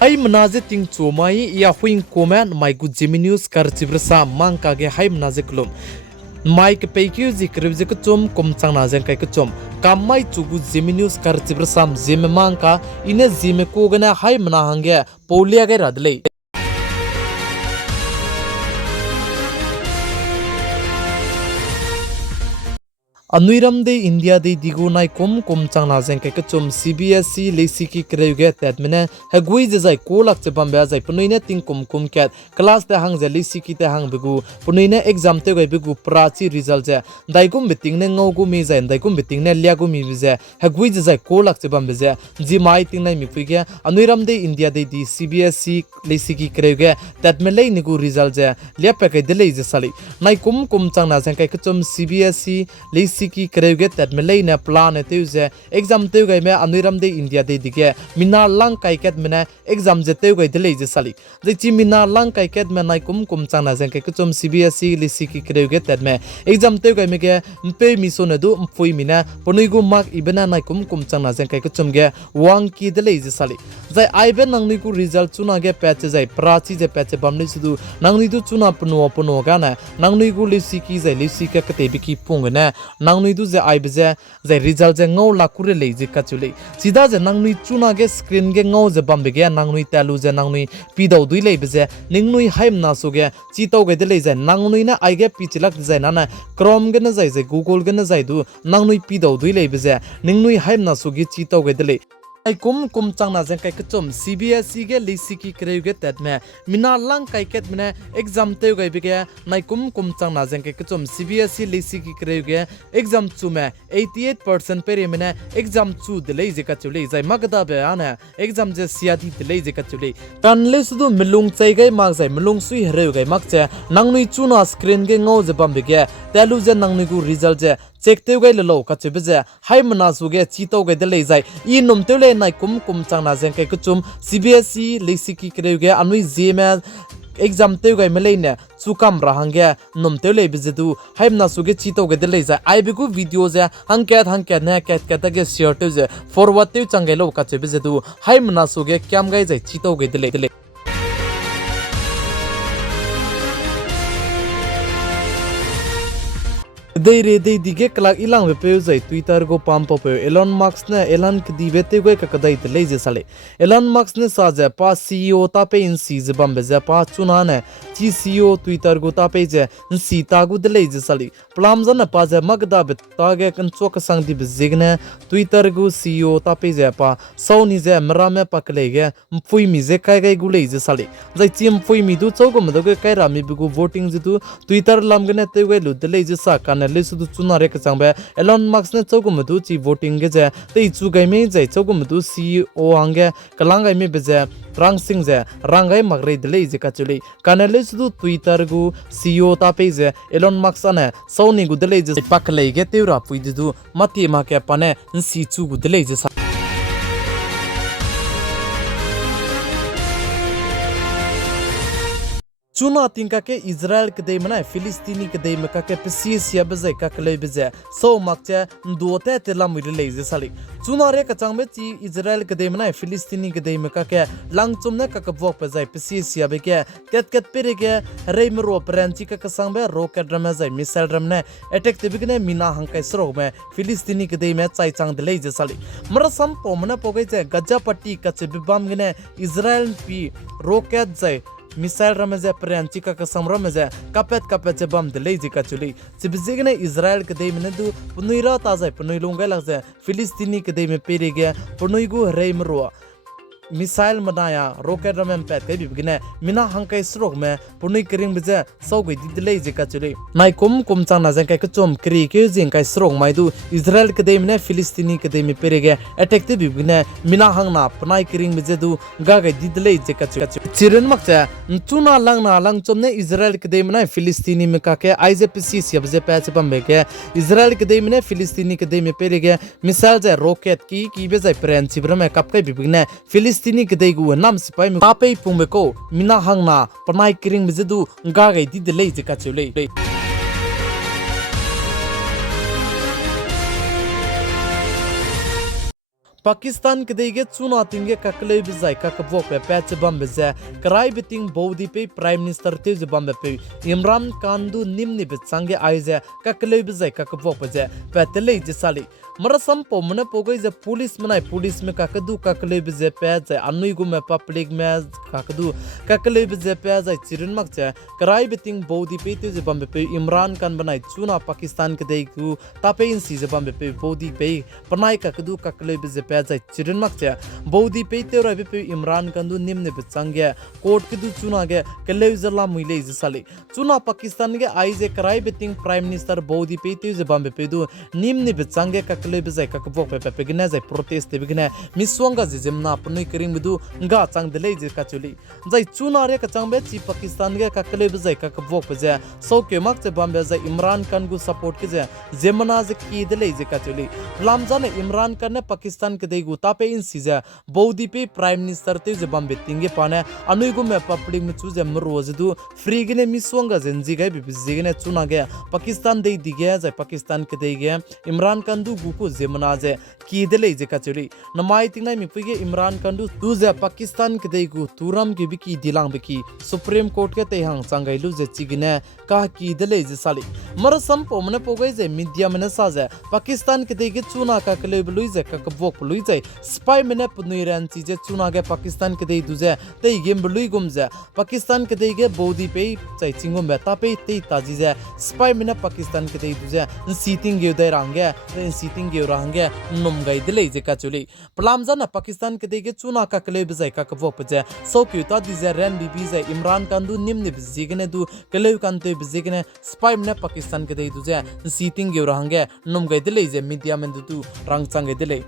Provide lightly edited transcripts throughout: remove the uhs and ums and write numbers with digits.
Hai menaze ting chomai ya huing comment mai gu Zeme News News.Cbse mangka ge hai menaze klum mai ke pekyu zikrib zik chom kom chang na jeng kai ke chom kamai chugu Zeme News News.Cbse Zeme mangka ine Zeme ko gana hai mena hange polia ge radlei Anuiram de India de digunai kom chang na jeng kai ke chom CBSE lesi ki kreuge tatmene hagui jai kolak che bamba jai punoine ting kom ket class te hang jali siki te hang bigu punoine exam te gai bigu prachi result je daigum biting ne ngogu mi jai daigum biting ne lyagu mi je hagui jai kolak che bamba je ji mai ting nai mi pige Anuiram de India de di CBSE lesi ki kreuge tatmele nigu result je lya pe kai de je sali nai kom chang na jeng kai ke chom CBSE lesi की करेगे तद में लेने plan है तो उसे exam तो गए मैं अनुरम दे इंडिया दे दिखे मिना लंग काइकेट में ना एग्जाम जते गए दिले जे साली जे मिना लंग काइकेट में नाइ कुम चांगना जें के चुम CBSE लिसी की करेगे तद में एग्जाम तो गए में के पे मिसो ने दो फुई मिना पनुइगु मार्क इबना नाइ कुम चांगना जें के चुम के वांग की दिले जे साली जे आइबे नंगनी को रिजल्ट चुना के पैच जे प्राची जे पैच बमने सुदु नंगनी दु चुना पनो गाना नंगनी को लिसी के कते बिकी पुंग ने nangni du je aibeje je result je ngau lakure leje kachule sida je nangni chuna ge screen ge ngau je bambe ge nangni talu je nangni pidau dui lebeje ningnui haim na so ge chitau ge de leje nangni na ai ge pichilak je na chrome ge na je google ge na du nangni pidau dui lebeje ningnui haim na so ge chitau ge de le ai kum chang na jeng kai ke chom CBSE ge lisi ki kreuge tat me mina lang kai ket mene exam te gai bige nai kum chang na jeng kai ke chom CBSE lisi ki kreuge exam chu me 88% pere mene exam chu de lei je ka chule jai magda be ana exam je siadi de lei je ka chule kan le sudu milung chai gai mag jai milung sui hereu gai mag che nangni chu na screen ge ngau je bam bige talu je nangni gu result je check te gai lo ka che beje hai mana su ge chi to gai de lei jai I nom te le nai kum chang na jeng kai ke chum CBSE lesi ki kreuge anui Zeme exam te gai melei ne chukam rahange nom te le bizedu haimna suge chito ge delei za ai bigu video ja hangket ne ket ge share te je forward te changai lo ka che bizedu haimna suge kyam gai jai chito ge delei Dei dige klak ilang be pe jai Twitter go pam po pe Elon Musk ne Elon ki di bete go ka kadai te le je sale Elon Musk ne sa ja pa CEO ta pe in si je bam be ja pa chuna ne chi CEO Twitter go ta pe je si ta gu de le je sale plam jan pa ja magda be ta ge kan chok sang di be zigne Twitter go CEO ta pe je pa so ni je mra me pakle ge phui mi je kai gai gu le je sale jai chim phui mi du chok mo do ge kai ra mi bu voting ji tu Twitter lam ge ne te ge lu de le je sa kan le su chuna re ka changba Elon Musk ne chogum du chi voting ge je te chu gai me jai chogum du CEO ange kalang gai me be je rang sing je rangai magre de le je ka chule kan le su Twitter gu CEO ta pe je Elon Musk ane soni gu de le je pak le ge te ra pui du mati ma ke pane si chu gu de le je चुना तिंका के Israel के दे मना फिलिस्तीनी के दे मका के पसीस या बजे का कले बजे सो मकचे दोते तेला मिले ले साली चुना रे कचांग में ची इजराइल के दे मना फिलिस्तीनी के दे मका के लंग चुमने का कबवक पे जाय पसीस या बे के केत पेरे के रे मरो प्रेंची का कसंग में रॉकेट रम जाय मिसाइल रम ने अटैक ते बिगने मीना हंकै सरो में फिलिस्तीनी के दे में चाइ चांग दे ले जे साली मर सम पोमने पोगे जे गज्जा पट्टी कचे बिबाम गने इजराइल पी रॉकेट जाय मिसाइल रमेजे प्रेंची का कसम रमेजे कपेत जे बम दले जी का चुली चिबजिगने इजराइल के दे में दु पुनुइरा ताजे पुनुइलोंगे लगजे फिलिस्तीनी के दे में पेरे गया पुनुइगु रेमरो मिसाइल मनाया रॉकेट रमें पैट के बिगने मिना हंकै स्रोक में पुनुइ करिंग बजे सौ गई दिले जे का चुली नाइ कुम चांग ना जंकै चोम क्री के जिंकै स्रोक माइदु इजराइल के दे में फिलिस्तीनी के दे में पेरे गया अटैक ते बिगने मिना हंगना पनाइ करिंग बजे दु गा गई दिले जे का चिरन मकचे चुना लंग चोम ने इजराइल के दे में फिलिस्तीनी में का के आईजेपीसी से बजे पैच बम्बे के इजराइल के दे में फिलिस्तीनी के दे में पेरे गया मिसाइल जे रॉकेट की बजे प्रेंची ब्रमे कपके बिगने फिलिस्तीनी के दे गु नाम सिपाई में पापे पुंबे को मिना हंगना पनाइ करिंग बजे दु गा गई दिले जे का चुले Pakistan kedege chuna tinge kaklei bizai kakabok pe patch bam beze krai biting bodi pe prime minister te bam pe Imran Khan du nimni bit sange aize kaklei bizai kakabok beze patele jisali marasam pomne pogoi je police me kakadu kaklei bize patch anui gu me public me kakadu kaklei bize patch chirin mak je krai biting bodi pe te bam pe Imran Khan banai chuna Pakistan kedei gu tape in si je bam pe bodi pe panai kakadu kaklei bize पैज चिरन मक्चे बौदी पेते और अभी पे इमरान कंदु निम्न बिचंगे court के दु चुना गे कले जला मुइले इजसाली चुना पाकिस्तान के आइजे कराई बितिंग प्राइम मिनिस्टर बौदी पेते जे बम्बे पेदु निम्न बिचंगे ककले बिजय ककबोक पे पेगने जे प्रोटेस्ट बिगने मिसवंगा जे जेमना अपनी करिंग बिदु गा चांग दले जे कचुली जय चुना रे कचांग बे ची पाकिस्तान के ककले बिजय ककबोक पे सौ के मक्चे बम्बे जे इमरान खान को सपोर्ट के जे जेमना जे की दले जे कचुली लामजाने इमरान खान ने Pakistan kedai gu tape in siza bodi pe prime minister te je bambe tinge pane anui gu me public me chu je mro je du free gene miswanga zenji gai bi zigene chuna ge Pakistan dei dige je Pakistan kedai ge Imran Khan du gu ko zemna je ki dele je kachuri namai tingnai mi pige Imran Khan du tu je Pakistan kedai gu turam ge bi ki dilang bi ki Supreme Court ke te hang changai lu je chigine ka ki dele je sali marasam pomne pogai je media mena sa je Pakistan kedai ge chuna ka kle blui je ka bok lui jai spy mene punui ran chi je chuna ge Pakistan ke dei duje tei gem blui gum je Pakistan ke dei ge bodi pe chai chingom beta pe tei taji je spy mene Pakistan ke dei duje sitting ge dai range sitting ge range nom gai dile je ka chuli plam jana Pakistan ke dei ge chuna ka kle bjai ka bok je so kyu ta di je ran bibi je Imran Khan du nimne bjigene du kle kan te bjigene spy mene Pakistan ke dei duje sitting ge range nom gai dile je media men du rang chang gai dile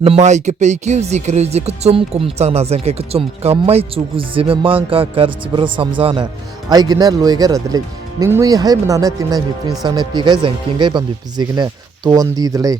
namai ke peiki zikri je kuchum kumchang na jang ke kuchum kamai chugu Zeme mang ka kar chibra samjana aigene loiga radle ningnui hai manane tingnai mi pin sang ne pigai jang kingai bam bi pijigne ton di dle